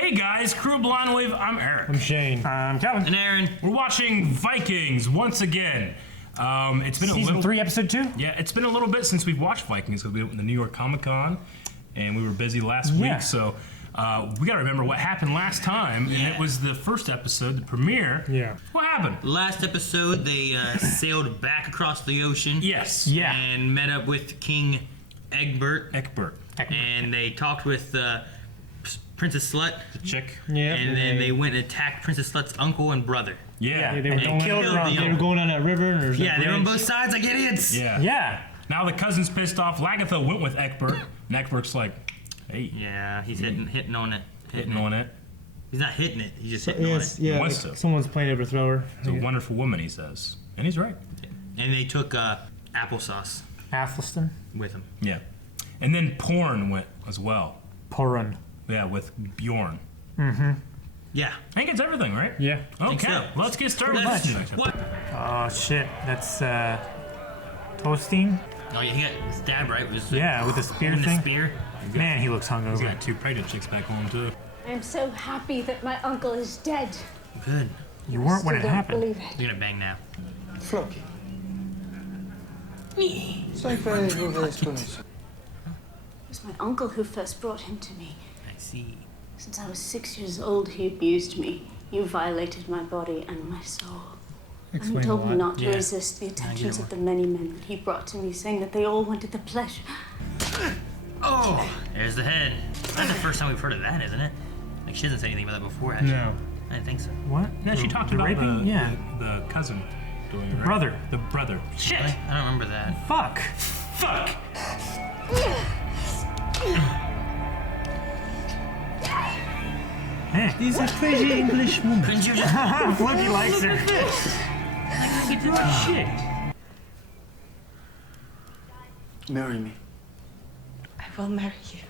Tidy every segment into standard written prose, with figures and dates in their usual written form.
Hey guys, Crew Blonde Wave, I'm Eric. I'm Shane. I'm Calvin. And Aaron. We're watching Vikings once again. It's been Season 3, Episode 2? Yeah, it's been a little bit since we've watched Vikings because we went to the New York Comic Con and we were busy last week, so we gotta remember what happened last time, and it was the first episode, the premiere. Yeah. What happened? Last episode, they sailed back across the ocean. Yes. Yeah. And met up with King Egbert. Egbert. And they talked with Princess Slut. The chick. Yeah. And then they went and attacked Princess Slut's uncle and brother. Yeah. They were And going killed around. the They were going on that river. And there's Yeah, that they were on bridge. both sides like idiots. Yeah. Yeah. Now the cousin's pissed off. Lagatha went with Egbert, and Egbert's like, hey. Yeah, he's hitting on it. Hitting on it. He's not hitting it. He's just hitting Yes, on it. yeah. Wants Like to. someone's playing over throw her. It's a wonderful woman, he says. And he's right. And they took applesauce Athelstan. with them. Yeah. And then Porn went as well. Porun. Yeah, with Bjorn. Yeah. I think it's everything, right? Yeah. think Okay, so. let's get started. What? Oh, shit. That's, Toasting? Oh, yeah, he got stabbed, right? Yeah, with the spear with the thing. spear. Man, he looks He's hungover. got 2 pregnant chicks back home, too. I'm so happy that my uncle is dead. Good. You weren't when it Still don't happened. believe it. You're gonna bang now. Floki. Sai prego che esponesse. It was my uncle who first brought him to me. I see. Since I was 6 years old, he abused me. You violated my body and my soul. And he Explain a told me lot. not to Yeah. resist the attentions it. of the many men that he brought to me, saying that they all wanted the pleasure. Oh! There's the head. That's the first time we've heard of that, isn't it? Like, she hasn't said anything about that before, has she? No. I didn't think so. What? Yeah, she talked the about raping? Yeah. the cousin doing it, right? brother. The brother. Shit! Really? I don't remember that. Fuck. Fuck! Hey. He's a crazy English woman. Couldn't you just... Floki likes her. Shit! Marry me. I will marry you.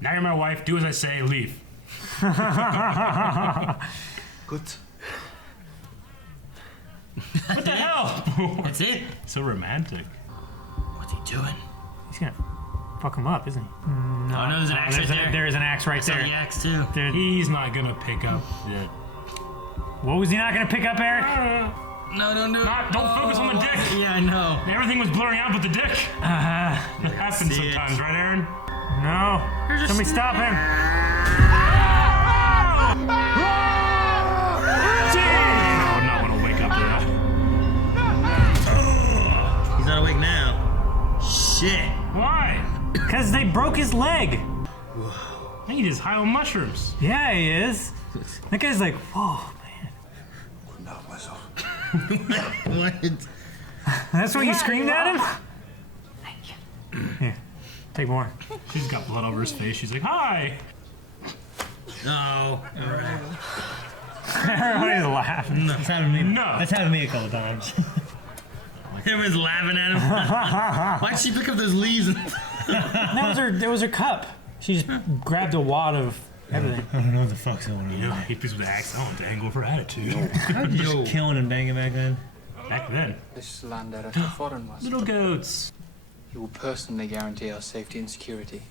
Now you're my wife, do as I say, leave. Good. What the hell? That's it? So romantic. What's he doing? He's gonna fuck him up, isn't he? Oh, no, there's an axe right there. There's an axe right I saw there. the axe, too. Dude, He's not gonna pick up it. what was he not gonna pick up, Eric? No. Don't focus on the dick! Yeah, I know. Everything was blurring out but the dick. It happens see it. sometimes, right, Aaron? No. Somebody stop him. I would not want to wake up to that. He's not awake now. Shit. Why? Because they broke his leg. I think he just high on mushrooms. Yeah, he is. That guy's like, whoa, man. Couldn't help myself. What? That's what you screamed at him? Thank you. Here, take more. She's got blood all over his face. She's like, hi. No. Alright. Everybody's laughing. That's happened to me. No. That's happened to me a couple times. Everyone's laughing at him. Why'd she pick up those leaves? That was her cup. She just grabbed a wad of everything. I don't know what the fuck's going on. You know, he picks with the axe. Oh, dangle for attitude. Just killing and banging back then. Back then. This land er a foreign was. Little goats. He will personally guarantee our safety and security.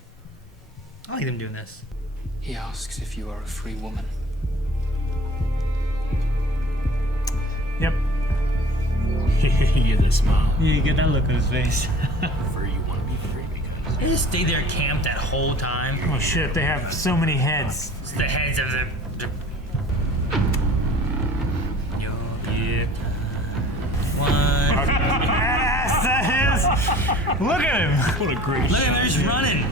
I like them doing this. He asks if you are a free woman. Yep. He gets a smile. Yeah, you get that look on his face. For you want to be free because. They just stay there camped that whole time. Oh shit, they have so many heads. It's the heads of the... Yeah. What? Yes, that is. Look at him. What a great Look shot. at him, they're just running.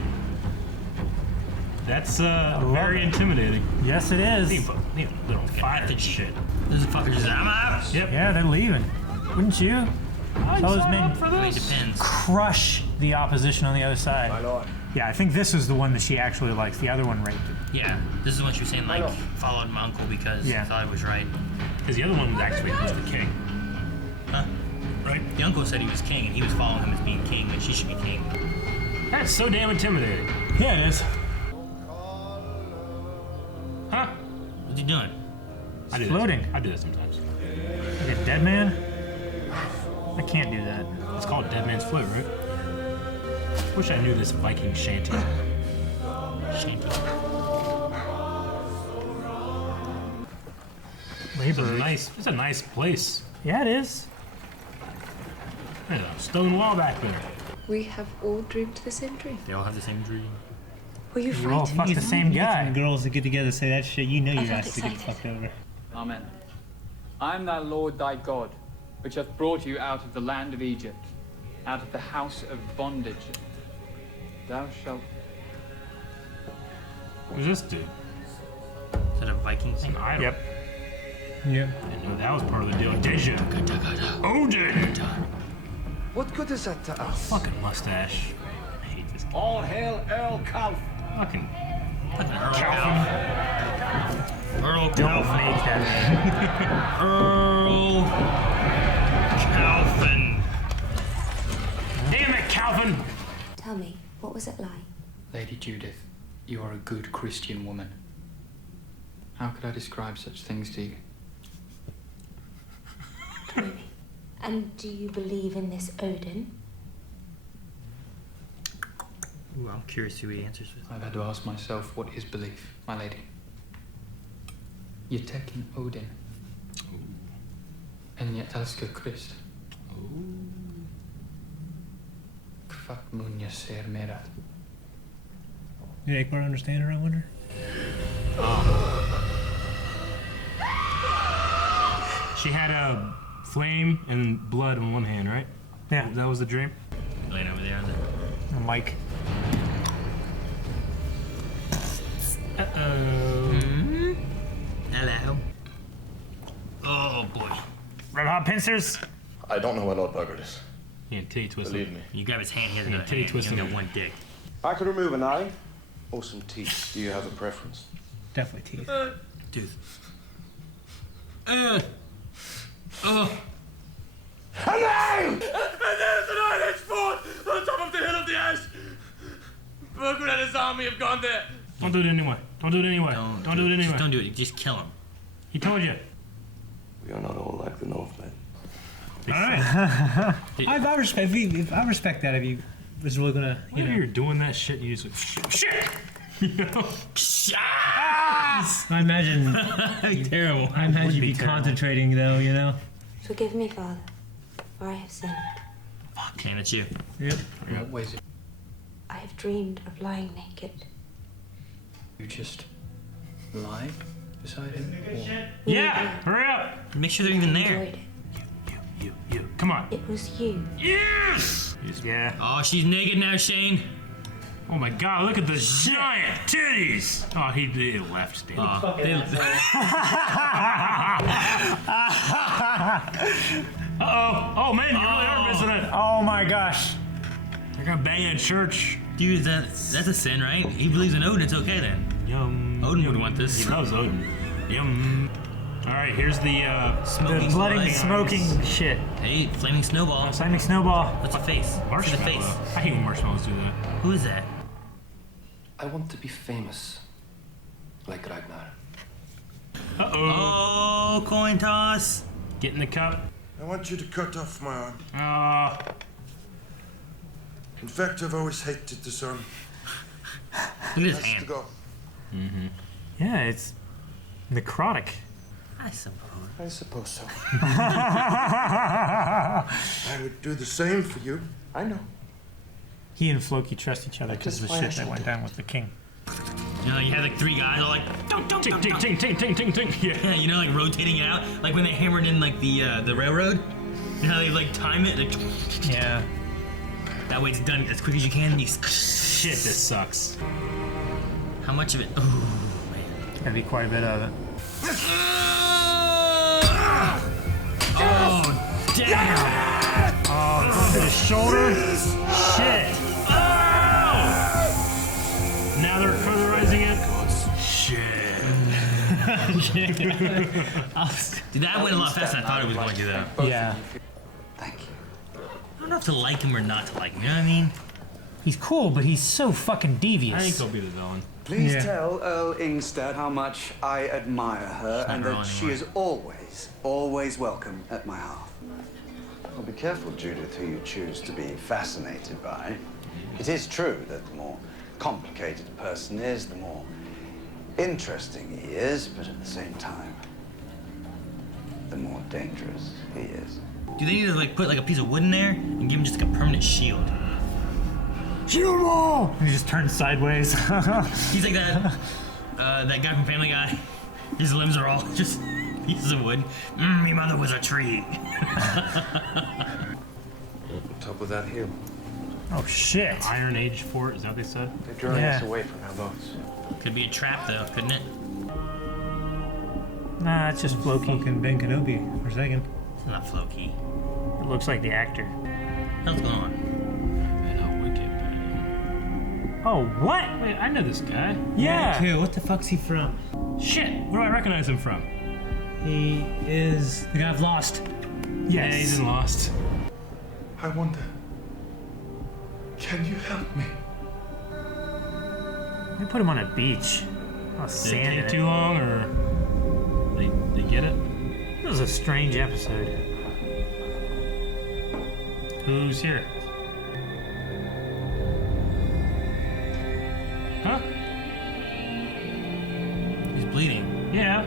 That's very intimidating. Yes, it is. They're on fire and shit. There's a fucker just... I'm out. Yep. Yeah, they're leaving. Wouldn't you? I those signed men- up for I mean, it this. depends. Crush the opposition on the other side. Yeah, I think this was the one that she actually likes. The other one raped her. Yeah, this is what she was saying, like, followed my uncle because Yeah. he thought it was right. Because the other one was actually was the king. Huh? Right? The uncle said he was king, and he was following him as being king, but she should be king. That's so damn intimidating. Yeah, it is. Huh? What's he doing? I do Floating. That. I do that sometimes. Like a dead man? I can't do that. It's called Dead Man's Float, right? Wish I knew this Viking shanty. Shanty. neighbors. It's a nice place. Yeah, it is. There's a stone wall back there. We have all dreamed the same dream. They all have the same dream. Were you You all frightened? fucked the same guy. Girls that get together say that shit, you know I your felt ass to get excited. fucked over. Amen. I am thy Lord thy God, which hath brought you out of the land of Egypt, out of the house of bondage. Thou shalt... Who's this dude? Is that a Viking thing? An idol. Yep. Yep. I didn't know that was part of the deal. Did you? Odin! What good is that to us? Fucking mustache. I hate this. All hail Earl Calf. Fucking Fucking Earl Calvin. Calvin. Earl Don't Calvin. make that name. Earl Calvin. Damn it, Calvin! Tell me, what was it like? Lady Judith, you are a good Christian woman. How could I describe such things to you? Really? And do you believe in this Odin? Ooh, I'm curious who he answers with. I've had to ask myself what is belief, my lady. You're taking Odin. And yet älskar Christ. Kvart mun jag ser mer. Did Akbar understand her, I wonder? She had a flame and blood in one hand, right? Yeah. That was the dream? Laying over there on the... Mike. Uh-oh. Hello. Oh boy. Red hot pincers. I don't know what Lord Burger is. Yeah, titty twister. Believe me. You grab his hand, he has another titty hand. twisting You only him. got one dick. I could remove an eye or some teeth. Do you have a preference? Definitely teeth. Tooth. A name! And there's an Irish fort on top of the hill of the Ash. Burger and his army have gone there. Don't do it anyway. Don't do it anyway. Don't do it anyway. Just don't do it. Just kill him. He told you. We are not all like the Northmen. I respect that if you was really gonna, you Whenever know. you're doing that shit, you just like, shit! You know? I imagine Terrible. I imagine Would you'd be be terrible. concentrating though, you know? Forgive me, Father, for I have sinned. And it's you. Yep. In what ways have I have dreamed of lying naked. you just lie beside him? Or... Yeah! Hurry up! Make sure they're even there. Enjoyed it. You. Come on. It was you. Yes! Yeah. Oh, she's naked now, Shane. Oh my god, look at the giant titties! Oh, he left, damn. Uh-oh. Oh man, you really are missing it. Oh my gosh. They're gonna bang in church. Dude, that's a sin, right? He believes in Odin. It's okay then. Yum. Odin Yum. would want this. He loves Odin. Yum. Alright, here's the, The Smoking bloody slide. smoking shit. Hey, flaming snowball. Flaming snowball. What's the face? See the marshmallow. face. I hate when marshmallows do that. Who is that? I want to be famous, like Ragnar. Uh-oh. Oh, coin toss. Get in the cup. I want you to cut off my arm. In fact, I've always hated the sun. Look at his Has to hand. go. Yeah, it's necrotic. I suppose. I suppose so. I would do the same for you. I know. He and Floki trust each other because of the That's why I shit that should went do down with the king. You know, you have like three guys all like, don't, Ting, ting, ting, ting, ting, ting, ting. Yeah. you know, like rotating it out, like when they hammered in like the railroad. You know how they like time it? Like, Yeah. that way it's done as quick as you can. And you, Shit, this sucks. how much of it? Oh man. Gotta be quite a bit of it. Oh damn! Oh, going to the shoulder? Shit. Now they're furtherizing it. Shit. Dude, that went a lot faster than I thought it was going to though. Yeah. Thank you. I don't know if to like him or not to like him. You know what I mean? He's cool, but he's so fucking devious. I think he'll be the villain. Please Yeah. tell Earl Ingstad how much I admire her and Earl that she anymore. is always, always welcome at my hearth. Well, be careful, Judith, who you choose to be fascinated by. It is true that the more complicated a person is, the more interesting he is, but at the same time, the more dangerous he is. Do they need to like put like a piece of wood in there and give him just like a permanent shield? Shield wall! And he just turns sideways. He's like that guy from Family Guy. His limbs are all just pieces of wood. My mother was a tree. Top of that hill. Oh shit! Iron Age fort, is that what they said? They're drawing us away from our boats. Could be a trap though, couldn't it? Nah, it's just Floki. Fucking Ben Kenobi for a second. It's not Floki. It looks like the actor. What's going on? Oh, what? Wait, I know this guy. Yeah. Too. What the fuck's he from? Shit, where do I recognize him from? He is the guy I've lost. Yeah, he's in Lost. I wonder, can you help me? They put him on a beach. Oh, Did sand it in take it. too long, or they get it? It was a strange episode. Who's here? Huh? He's bleeding. Yeah.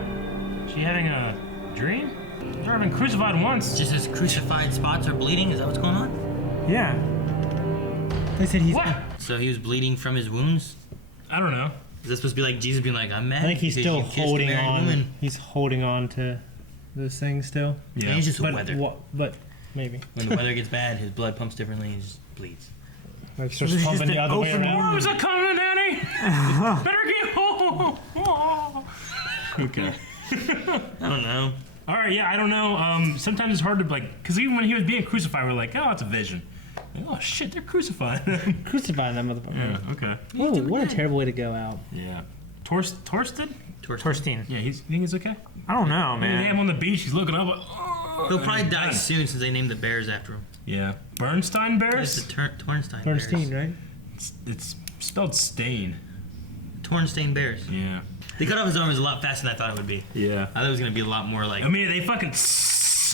She having a dream? I've never been crucified once. Just his crucified spots are bleeding? Is that what's going on? Yeah. They said he's. What? So he was bleeding from his wounds? I don't know. Is this supposed to be like Jesus being like, I'm mad? I think he's because still you kissed a holding married on. woman." He's holding on to those things still. Yeah. He's just but weather. But maybe. When the weather gets bad, his blood pumps differently and he just bleeds. Like starts pumping the other way around. Where's it coming, Daddy? Better get home. Okay. I don't know. All right, yeah, I don't know. Sometimes it's hard to like, because even when he was being crucified, we're like, oh, it's a vision. Like, oh shit, they're crucifying him. Crucifying that motherfucker. Yeah. Okay. Whoa, what a terrible way to go out. Yeah. Torsten? Torstein. Yeah, you think he's okay? I don't know, They have man. him on the beach. He's looking up. Like, oh, He'll probably and die done. soon since they named the bears after him. Yeah. Bernstein It's Bears? the Tornstein Bernstein, Bears. right? It's spelled stain. Tornstein Bears. Yeah. They cut off his arms a lot faster than I thought it would be. Yeah. I thought it was going to be a lot more like... I mean, they fucking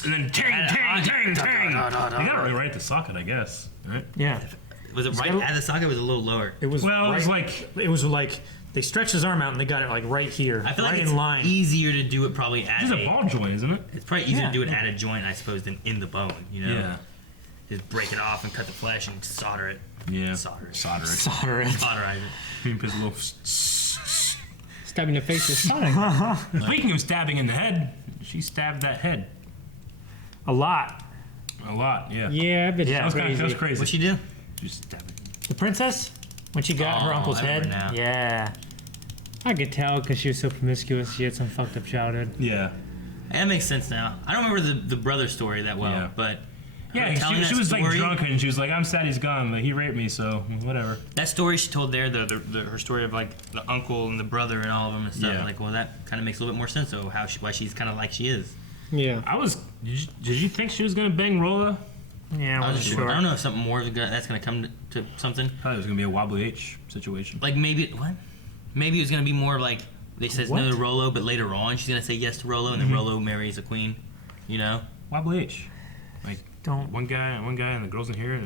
and then tang. They got it right at the socket, I guess. Right? Yeah. Was it right at the socket or was it a little lower? It was. Well, it right, was like they stretched his arm out and they got it like right here. I feel right like in it's line. easier to do it probably at it's a ball joint, isn't it? It's probably easier Yeah. to do it at a joint, I suppose, than in the bone, you know? Yeah. Just break it off and cut the flesh and solder it. Yeah. Solder it. Solder it. Solder it. Solderize it. He puts a little. Stabbing the face with Sonic. Speaking of stabbing in the head, she stabbed that head A lot. a lot. Yeah. Yeah, I bet Yeah. it's That was crazy. What'd she do? She stabbed it. The princess, when she got her Oh, uncle's I head. remember now. Yeah. I could tell because she was so promiscuous. She had some fucked up childhood. Yeah. That makes sense now. I don't remember the brother story that well, Yeah. but Yeah, her telling she that was like story- drunk and she was like, "I'm sad he's gone. Like he raped me, so whatever." that story she told there, her story of like the uncle and the brother and all of them and stuff. Yeah. Like, well, that kind of makes a little bit more sense though. Why she's kind of like she is. Yeah. Did you think she was gonna bang Rolla? Yeah, I I wasn't sure. don't know if something more that's gonna come to something. Probably it was gonna be a wobbly H situation. Like maybe what? Maybe it was gonna be more like they says no to Rolo, but later on she's gonna say yes to Rolo, and then Rolo marries a queen. You know? Wobbly H. Like Don't. one guy, and the girls in here.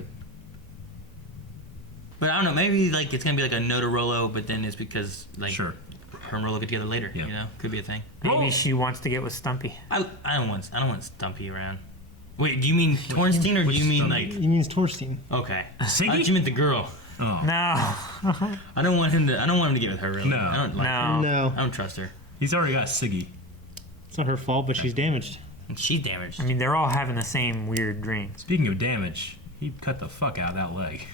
But I don't know. Maybe like it's gonna be like a no to Rolo, but then it's because like Sure. her and Rolo get together later. Yeah. You know, could be a thing. Maybe she wants to get with Stumpy. I don't want Stumpy around. Wait, do you mean Tornstein or do you mean Stumpy? like? He means Torstein. Okay, Siggy? I thought you meant the girl. Oh. No. I don't want him to get with her. Really, No. I don't like her. No. No, I don't trust her. He's already got Siggy. it's not her fault, but she's damaged. And she's damaged. I mean, they're all having the same weird dream. Speaking of damage, he cut the fuck out of that leg.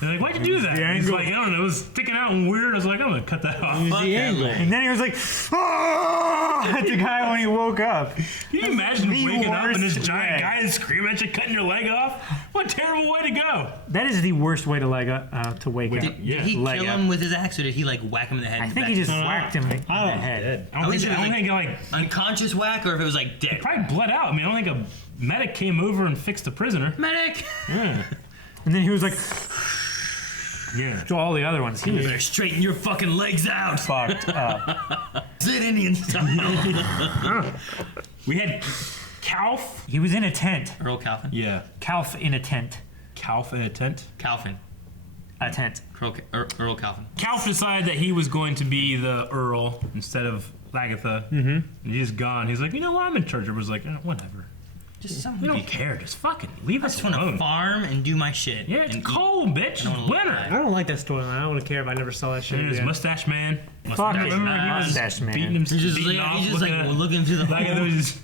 They're like, why'd you do that? The He's angle. like, I don't know, it was sticking out and weird. I was like, I'm gonna cut that off. Fuck the that angle. leg. And then he was like, "Oh!" at the guy when he woke up. Can you imagine The waking up and this worst giant way. guy is screaming at you, cutting your leg off? What a terrible way to go. That is the worst way to wake up. Did he leg kill up. him with his axe, or did he like whack him in the head? I and think back he just to- whacked him in the head. I don't wish think, it was I don't think like unconscious whack, or if it was like dick. probably bled out. I mean, I don't think a medic came over and fixed the prisoner. Medic. Yeah. And then he was like, Yeah. to all the other ones. He You was better straighten your fucking legs out. fucked up. Sit Indian style. We had Calf. He was in a tent. Earl Calvin. Yeah. Calf in a tent. Calf in a tent. Calvin. A tent. Earl Calvin. Calf decided that he was going to be the Earl instead of Lagatha. And he's gone. He's like, you know what? I'm in charge. Everyone's like, whatever. Just something. We don't care. Just fucking leave I us just want alone. to farm and do my shit. Yeah, it's and cold, bitch. It's winter. I don't like that storyline. I don't want to care if I never saw that shit His again. mustache man. Fuck Remember he was Mustache Man. beating him, He's just, beating off, he's just like looking through the Lagatha hole. was just-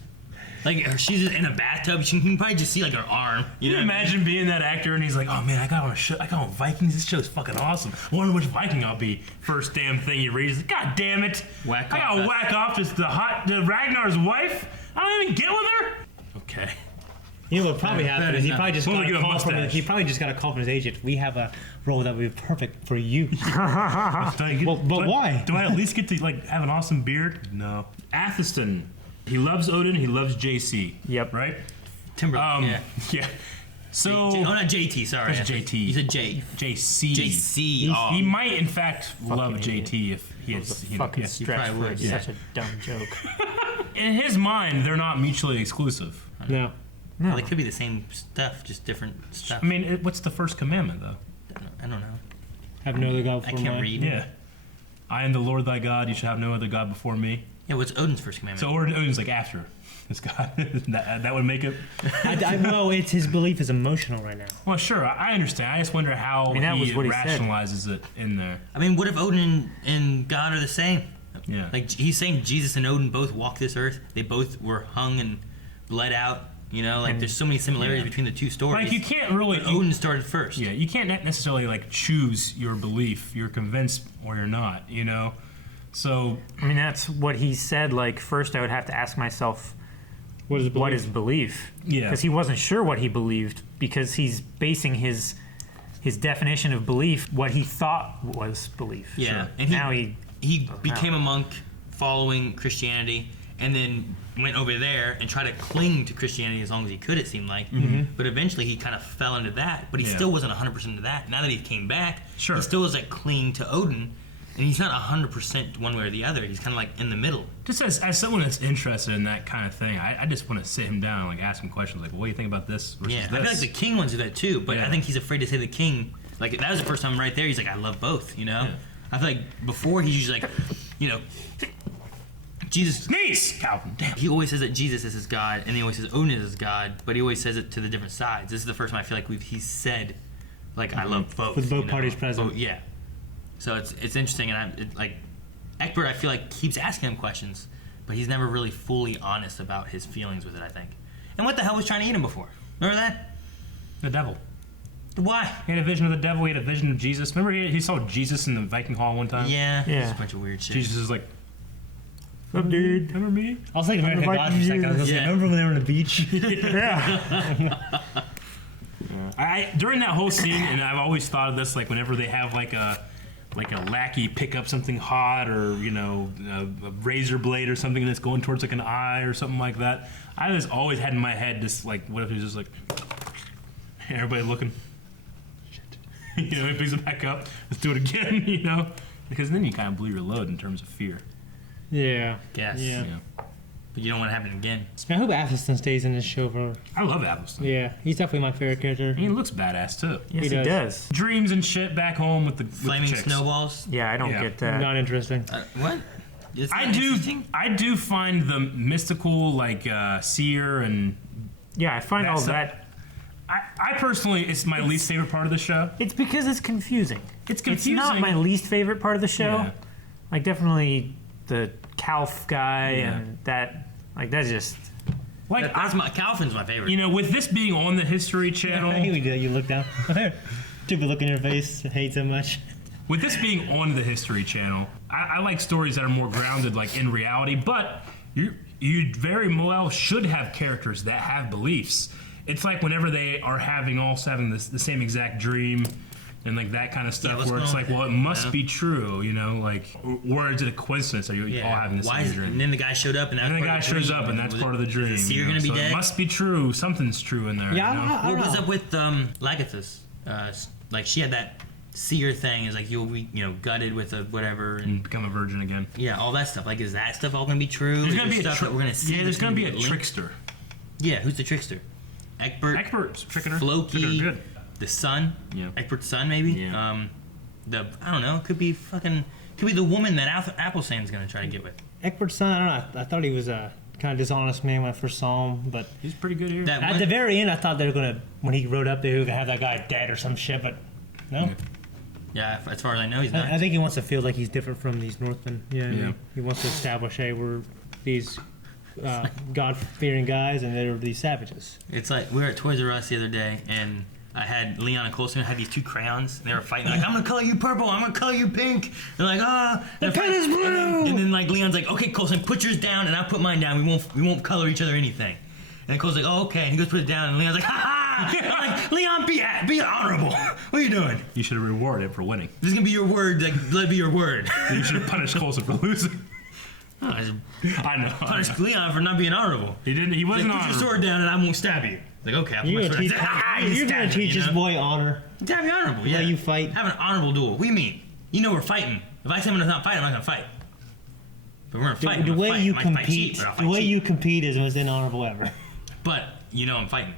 Like she's in a bathtub. She can probably just see like her arm. You can imagine being that actor and he's like, oh man, I got on Vikings. This show's fucking awesome. I wonder which Viking I'll be. First damn thing you read is, God damn it. I gotta whack off just the Ragnar's wife. I don't even get with her. Okay. You know what probably happened is he probably just Well, got a we get a call from mustache. he probably just got a call from his agent. We have a role that would be perfect for you. But why? Do I at least get to like have an awesome beard? No. Athelstan. He loves Odin. He loves JC. Yep. Right? Timberlake. Yeah. So. Oh, not JT. Sorry. That's JT. You said J. JC. JC. Oh. He might, in fact, love idiot. JT if he It was has. a fucking stretch probably for would, such a dumb joke. In his mind, they're not mutually exclusive. No. Well, they could be the same stuff, just different stuff. I mean, what's the first commandment, though? I don't know. Have no other god I before can't mine. read. Yeah. I am the Lord thy God. You shall have no other God before me. Yeah, what's Odin's first commandment? So Odin's like after this God. that would make it. Well, it's his belief is emotional right now. Well, sure. I understand. I just wonder how mean, that he was what he said. rationalizes it in there. I mean, what if Odin and God are the same? Yeah. Like he's saying Jesus and Odin both walked this earth. They both were hung and bled out. You know, like there's so many similarities between the two stories. Like you can't really. But Odin started first. Yeah, you can't necessarily like choose your belief. You're convinced or you're not. You know. So I mean, that's what he said. Like, first I would have to ask myself, What is what is belief? Yeah. Because he wasn't sure what he believed, because he's basing his definition of belief, what he thought was belief. Yeah, Sure. and Now he became a monk following Christianity, and then went over there and tried to cling to Christianity as long as he could. It seemed like, but eventually he kind of fell into that. But he Yeah. still wasn't 100% into that. Now that he came back, Sure. he still was like clinging to Odin, and he's not 100% one way or the other. He's kind of like in the middle. just as someone that's interested in that kind of thing, I just want to sit him down and like ask him questions like, what do you think about this versus Yeah, this? I feel like the king wants to do that too, but Yeah. I think he's afraid to say the king. Like that was the first time right there. He's like, I love both. You know, I feel like before he's usually like, you know, Jesus. Sneeze! Calvin, damn. He always says that Jesus is his God, and he always says Odin is his God, but he always says it to the different sides. This is the first time I feel like he's said, like, I love both. With both you know? parties present. Yeah. So it's interesting, and like Egbert, I feel like keeps asking him questions, but he's never really fully honest about his feelings with it. I think. And what the hell was trying to eat him before? Remember that? The devil. Why? He had a vision of the devil. He had a vision of Jesus. Remember he saw Jesus in the Viking Hall one time? Yeah. Yeah. It's a bunch of weird shit. Jesus is like, dude. remember me? I was thinking American God for a second. I was Yeah. like, remember when they were on the beach? I during that whole scene, and I've always thought of this, like whenever they have like a lackey pick up something hot, or you know, a razor blade or something that's going towards like an eye or something like that. I just always had in my head just like, what if it's just like everybody looking, shit, you know, he picks it back up, let's do it again, you know, because then you kind of blew your load in terms of fear. Yeah. Yes. Yeah. But you don't want it to happen again. I hope Athelstan stays in this show for. I love Athelstan. Yeah, he's definitely my favorite character. He looks badass too. Yes, He he does. does. Dreams and shit back home with the Flaming chicks. snowballs. Yeah, I don't Yeah. get that. Not interesting. What? It's I not do. interesting? I do find the mystical, like seer, and Yeah, I find all That's that. I personally, it's my least favorite part of the show. It's because it's confusing. It's confusing. It's not my least favorite part of the show. Yeah. Like, definitely the Calf guy Yeah. and that. Like, that's just. Like That's my Calvin's my favorite. you know, with this being on the History Channel, I hate when you look down. Stupid look in your face. I hate so much. with this being on the History Channel, I like stories that are more grounded, like in reality. But you very well should have characters that have beliefs. It's like whenever they are having the same exact dream. And like that kind of stuff, what's where it's going like, on? well, it must Yeah. be true, you know, like, or is it a coincidence? Are you all having the Why same is, dream? and then the guy showed up, and that's And the part guy of the shows dream. up, and that's Was part it- of the dream. Is the seer you know, gonna be so dead? It must be true. Something's true in there. Yeah, you know? I What don't was know. up with Lagatha's? Like she had that seer thing. Is like you'll be gutted with a whatever, and Become a virgin again. yeah, all that stuff. Like, is that stuff all gonna be true? There's Is gonna there be stuff that we're gonna see. Yeah, there's that's gonna be a linked? trickster. Yeah, who's the trickster? Egbert. Egbert's tricking her. Floki. Tricking her good. The son. Yeah. Egbert's son, maybe. Yeah. I don't know. Could be the woman that Applesan's gonna try to get with. Egbert's son, I don't know. I thought he was a kind of dishonest man when I first saw him, but He's pretty good here. That at one- the very end, I thought they were gonna, when he rode up there, he was gonna have that guy dead or some shit, but no. Yeah, as far as I know, he's not. I think he wants to feel like he's different from these Northmen. Yeah. Yeah. He wants to establish, hey, we're these God-fearing guys, and they're these savages. It's like we were at Toys R Us the other day, and I had Leon and Colson had these two crayons, and they were fighting. Like, I'm gonna color you purple, I'm gonna color you pink. They're like, The pen is blue! And then like Leon's like, okay, Colson, put yours down, and I'll put mine down. We won't color each other anything. And then Colson's like, oh, okay. And he goes put it down, and Leon's like, ha ha! I'm like, Leon, be honorable. What are you doing? You should have rewarded him for winning. This is gonna be your word. Like, let it be your word. You should have punished Colson for losing. Oh, I just I know. punished Leon for not being honorable. He didn't. He He's wasn't like, put on. your sword down, and I won't stab you. Like, okay, I'll put my You're sword gonna down. Ah, you you're stab gonna me, teach you this know? boy honor. You gotta be honorable, yeah. Let you fight. Have an honorable duel. What do you mean? You know we're fighting. If I say I'm gonna not fight, I'm not gonna fight. But we're gonna fight. The I'm gonna way fight. you I might fight compete, cheap, but I'll the fight way cheap. you compete is the most inhonorable ever. But you know I'm fighting.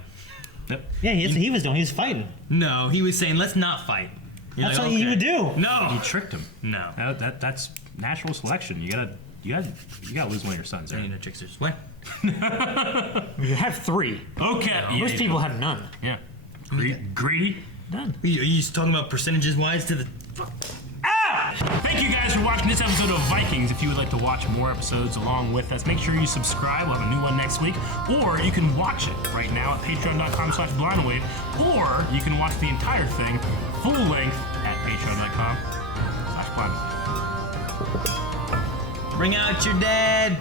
Yeah, he was doing. He was fighting. No, he was saying let's not fight. You're That's like, what he would do. No. You tricked him. No. That's natural selection. You gotta lose one of your sons. I Right? need no tricksters. What? You had 3. Okay. Most people had none. Yeah. Greedy. None. Are you just talking about percentages wise to the? Thank you guys for watching this episode of Vikings. If you would like to watch more episodes along with us, make sure you subscribe. We'll have a new one next week. Or you can watch it right now at patreon.com/blindwave. Or you can watch the entire thing full length at patreon.com/blindwave. Bring out your dad.